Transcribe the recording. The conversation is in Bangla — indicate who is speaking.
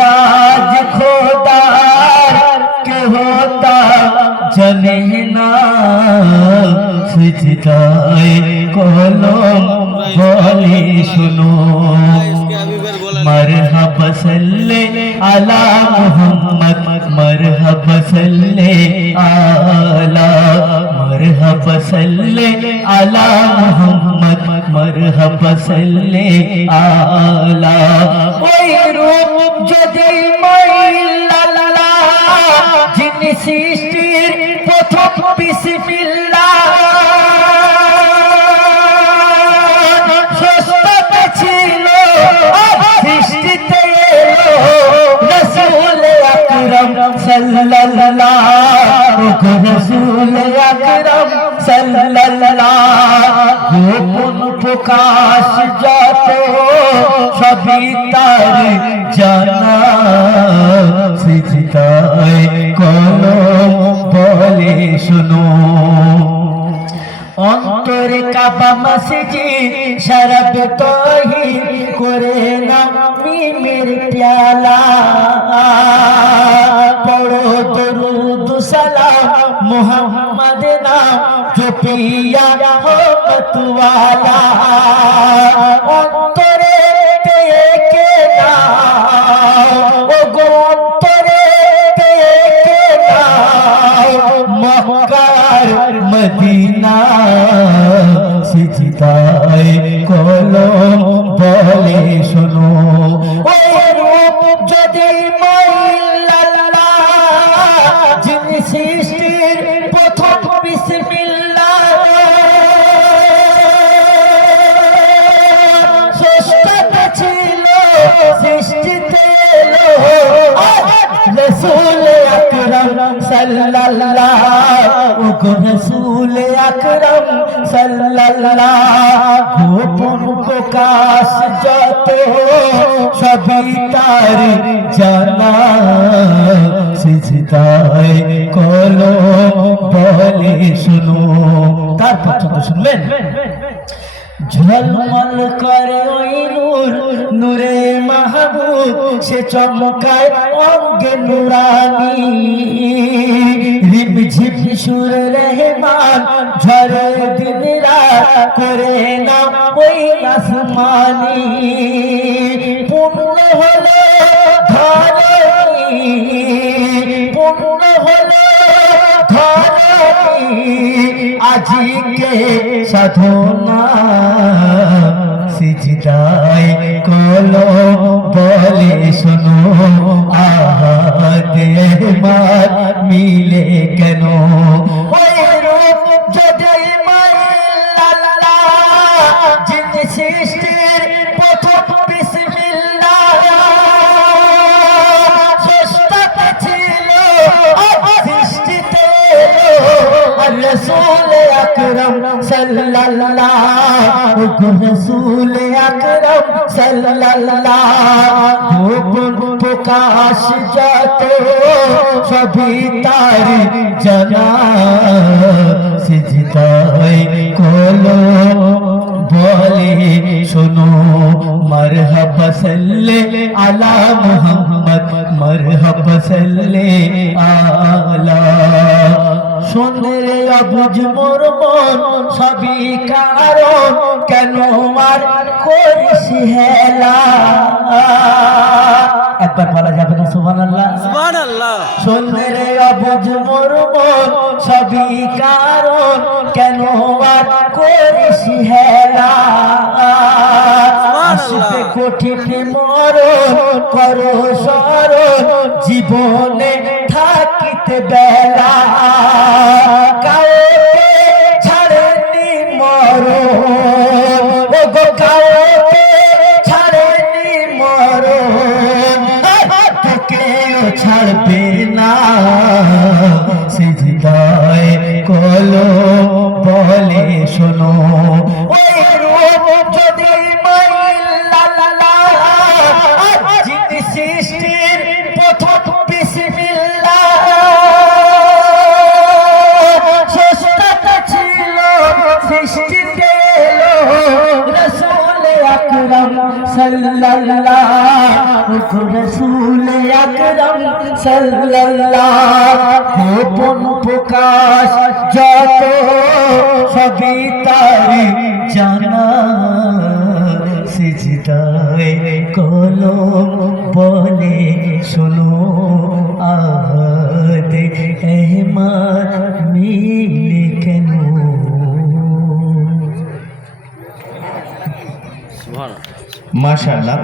Speaker 1: राज खोदार के होता जने ना सिजदाए कलम, बोले सुनो। मरहब सल्ले अला मोहम्मद, मरहब सल्ले आला मरहब सल्ले अला मोहम्मद। মরহব সল্লে আলা। ওই রূপ যদি মাইলালা যিনি সৃষ্টির প্রথম বিসমিল্লা। সাল্লাল্লাহু রসুল আকরাম সাল্লাল্লাহ গোপন প্রকাশ যত সবই তার জানা সিজদায় কলম বলে শুনো। অন্তরে কাবা মসজি শরব তোহি করে না মিমের প্যালা। পড়ো দরুদ সালাম, মোহাম্মদ জপিয়া হো মতওয়ালা অন্তরে কে না ও গো অন্তরে কে না মক্কার মদিনা সিজদায় কলম বলে শোনো। ওই রূপ যদি মাইল্লাল্লাহ আকরম সাল্লাল্লাহ। ওগো রসুল আকরম সাল্লাল্লাহ। গোপন প্রকাশ যত সবই তার জানা। সিজদায় কলো বলে শুনো। তার পর্যন্ত শুনলেন ঝলমল করে ওই নূর, নূরে মাহবুব, সে চমকায় অঙ্গে নুরানি। রিম ঝিম সুর রহমান ঝরে দিন রাত করে না ওই আসমানি। পূর্ণ আজিকে সাধনা রসুল আকরম সাল্লাল্লাহ। রসুল আকরম সাল্লাল্লাহ। প্রকাশ যত সবই তার জানা। সিজদায় কলো বলে, শোনো, মরহব সাল্লে আলা মুহাম্মদ, মরহব সাল্লে আলা রে অবুজ মোর মন সবই কারণ। কেন আর করিস হেলা? একবার বলা যাবে না সুবহানাল্লাহ।
Speaker 2: সুবহানাল্লাহ।
Speaker 1: শোনে রে অবুজ মোর মন সবই কারণ। কেন আর করিস হেলা? আসবে মরণ করো স্মরণ জীবনে থাকিতে বেলা কাউকে ছাড়েনি মরণ। ও গো কাউকে ছাড়েনি মরণ। কেউ ছাড়বে না। সাল্লাল্লাহু রাসূল আকরাম সাল্লাল্লাহু গোপন প্রকাশ যত সবই তারি জানা সিজদায় কলম বলে শোনো আহাদ এহমাদ মিলে কেন মাশাআল্লাহ